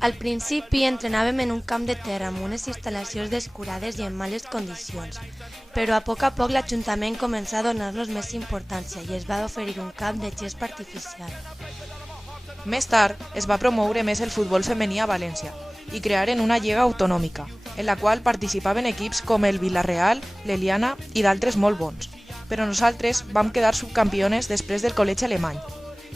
Al principi entrenàvem en un camp de terra amb unes instal·lacions descurades i en males condicions, però a poc l'Ajuntament començà a donar-nos més importància i es va oferir un camp de gespa artificial. Més tard es va promoure més el futbol femení a València i crearen una lliga autonòmica, en la qual participaven equips com el Villarreal, l'Eliana i d'altres molt bons. Però nosaltres vam quedar subcampiones després del col·legi alemany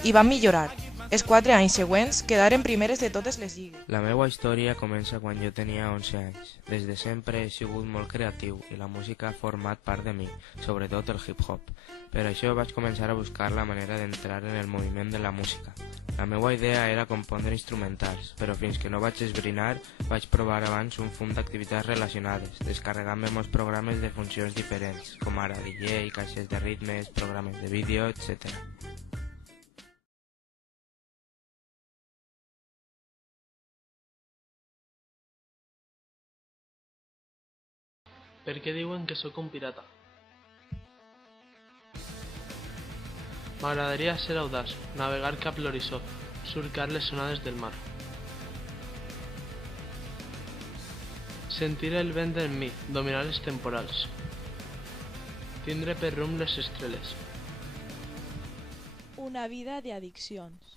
i vam millorar. Els 4 anys següents quedaren primeres de totes les lligues. La meva història comença quan jo tenia 11 anys. Des de sempre he sigut molt creatiu i la música ha format part de mi, sobretot el hip-hop. Per això vaig començar a buscar la manera d'entrar en el moviment de la música. La meva idea era compondre instrumentals, però fins que no vaig esbrinar vaig provar abans un fum d'activitats relacionades, descarregant-me molts programes de funcions diferents, com ara DJ, caixes de ritmes, programes de vídeo, etc. Per què diuen que sóc un pirata? M'agradaria ser audaç, navegar cap l'horitzó, surcar les onades del mar. Sentir el vent en mi, dominar els temporals. Tindre per rumb les estrelles. Una vida d'addiccions.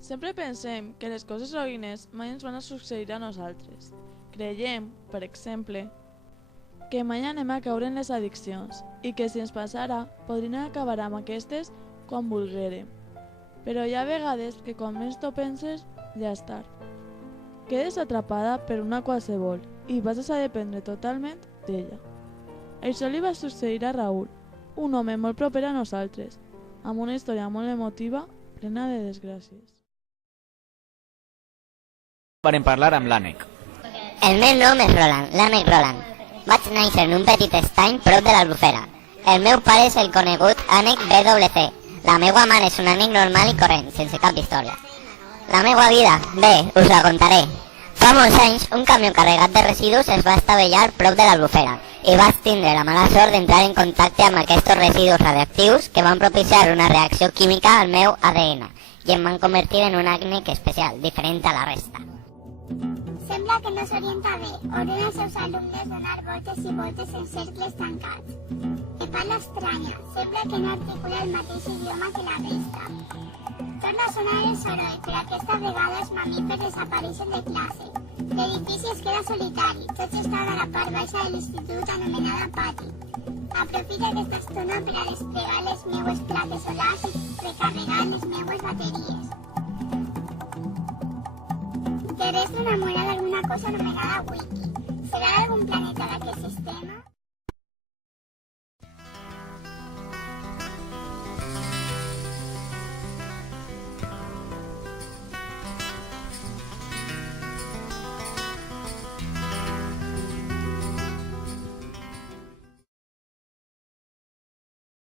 Sempre pensem que les coses roïnes mai ens van a succeir a nosaltres. Creiem, per exemple, que mai anem a caure en les addiccions i que si ens passara podríem acabar amb aquestes quan volguérem. Però hi ha vegades que quan més t'ho penses ja és tard. Quedes atrapada per una qualsevol i passes a dependre totalment d'ella. Això li va succeir a Raül, un home molt proper a nosaltres, amb una història molt emotiva, plena de desgràcies. Varen parlar amb l'Ànec. El meu nom és Roland, l'Ànec Roland. Vaig néixer en un petit estany prop de l'Albufera. El meu pare és el conegut Ànec BWC. La meva mare és un ànec normal i corrent, sense cap història. La meva vida, bé, us la contaré. Fa molts anys, un camió carregat de residus es va estavellar prop de l'Albufera i vaig tindre la mala sort d'entrar en contacte amb aquests residus radioactius que van propiciar una reacció química al meu ADN i em van convertir en un ànec especial, diferent a la resta. Sembla que no s'orienta bé. Ordena als seus alumnes donar voltes i voltes en cercles tancats. Que parla estranya. Sembla que no articula el mateix idioma que la resta. Torna a sonar el soroll, però aquesta vegada els mamífers desapareixen de classe. L'edifici es queda solitari. Tots estan a la part baixa de l'institut anomenada pati. Aprofita aquesta estona per a desplegar les meues plaques solars i recarregar les meues bateries. Terrestre enamorada d'alguna cosa anomenada Wiki. Serà d'algun planeta d'aquest sistema?